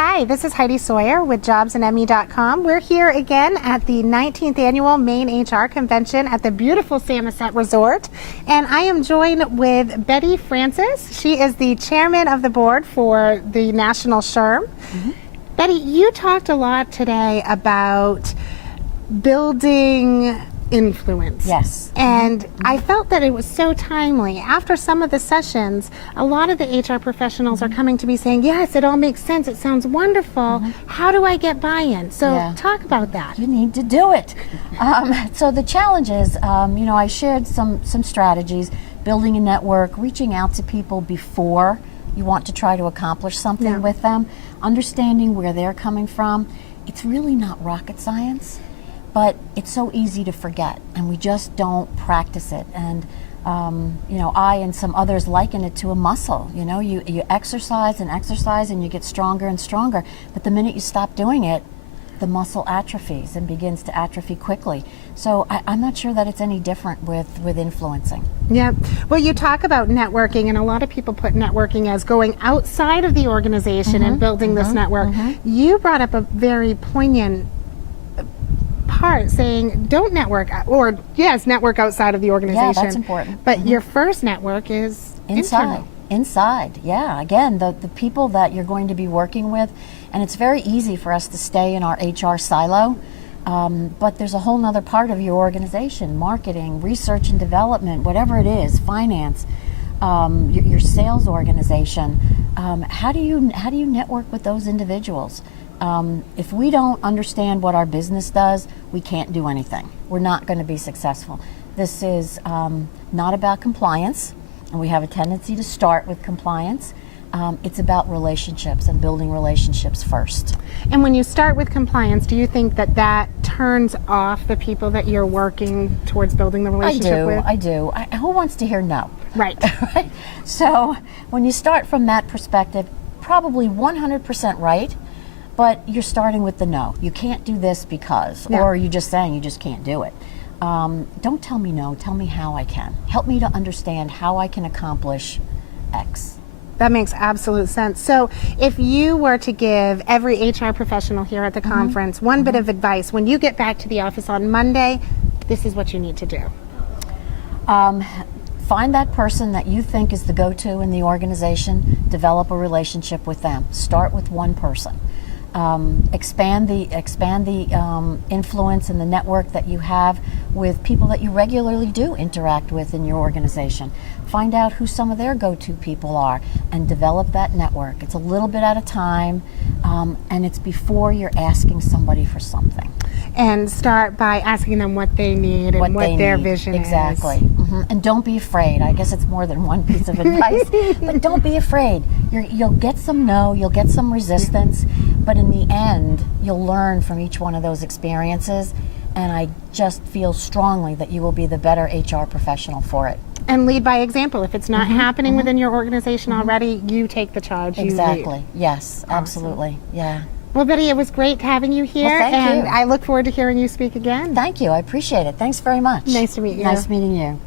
Hi, this is Heidi Sawyer with jobsandme.com. We're here again at the 19th Annual Maine HR Convention at the beautiful Samoset Resort. And I am joined with Bette Francis. She is the chairman of the board for the National SHRM. Bette, you talked a lot today about building influence. Yes. And I felt that it was so timely. After some of the sessions, a lot of the HR professionals are coming to me saying, yes, it all makes sense. It sounds wonderful. How do I get buy-in? So talk about that. You need to do it. So the challenge is, I shared some strategies, building a network, reaching out to people before you want to try to accomplish something with them, understanding where they're coming from. It's really not rocket science. But it's so easy to forget, and we just don't practice it. And I and some others liken it to a muscle. You exercise and exercise, and you get stronger and stronger. But the minute you stop doing it, the muscle atrophies and begins to atrophy quickly. So I'm not sure that it's any different with influencing. Yeah. Well, you talk about networking, and a lot of people put networking as going outside of the organization and building this network. You brought up a very poignant part, saying don't network, or yes, network outside of the organization. Yeah, that's important. But your first network is internal. Inside, yeah. Again, the people that you're going to be working with, and it's very easy for us to stay in our HR silo, but there's a whole nother part of your organization, marketing, research and development, whatever it is, finance, your sales organization. How do you network with those individuals? If we don't understand what our business does, we can't do anything. We're not going to be successful. This is not about compliance, and we have a tendency to start with compliance. It's about relationships and building relationships first. And when you start with compliance, do you think that turns off the people that you're working towards building the relationship with? I do. Who wants to hear no? Right. Right? So when you start from that perspective, probably 100% right. But you're starting with the no. You can't do this because, or you're just saying you just can't do it. Don't tell me no, tell me how I can. Help me to understand how I can accomplish X. That makes absolute sense. So if you were to give every HR professional here at the conference one bit of advice, when you get back to the office on Monday, this is what you need to do. Find that person that you think is the go-to in the organization, develop a relationship with them. Start with one person. Expand the influence and the network that you have with people that you regularly do interact with in your organization. Find out who some of their go-to people are and develop that network. It's a little bit at a time, and it's before you're asking somebody for something. And start by asking them what they need and what their vision is. Exactly. And don't be afraid. I guess it's more than one piece of advice, but don't be afraid. You'll get some no, you'll get some resistance, but in the end, you'll learn from each one of those experiences, and I just feel strongly that you will be the better HR professional for it. And lead by example. If it's not happening within your organization already, you take the charge. Exactly. You lead. Yes, Awesome. Absolutely. Yeah. Well, Bette, it was great having you here, Well, thank you. I look forward to hearing you speak again. Thank you. I appreciate it. Thanks very much. Nice to meet you. Nice meeting you.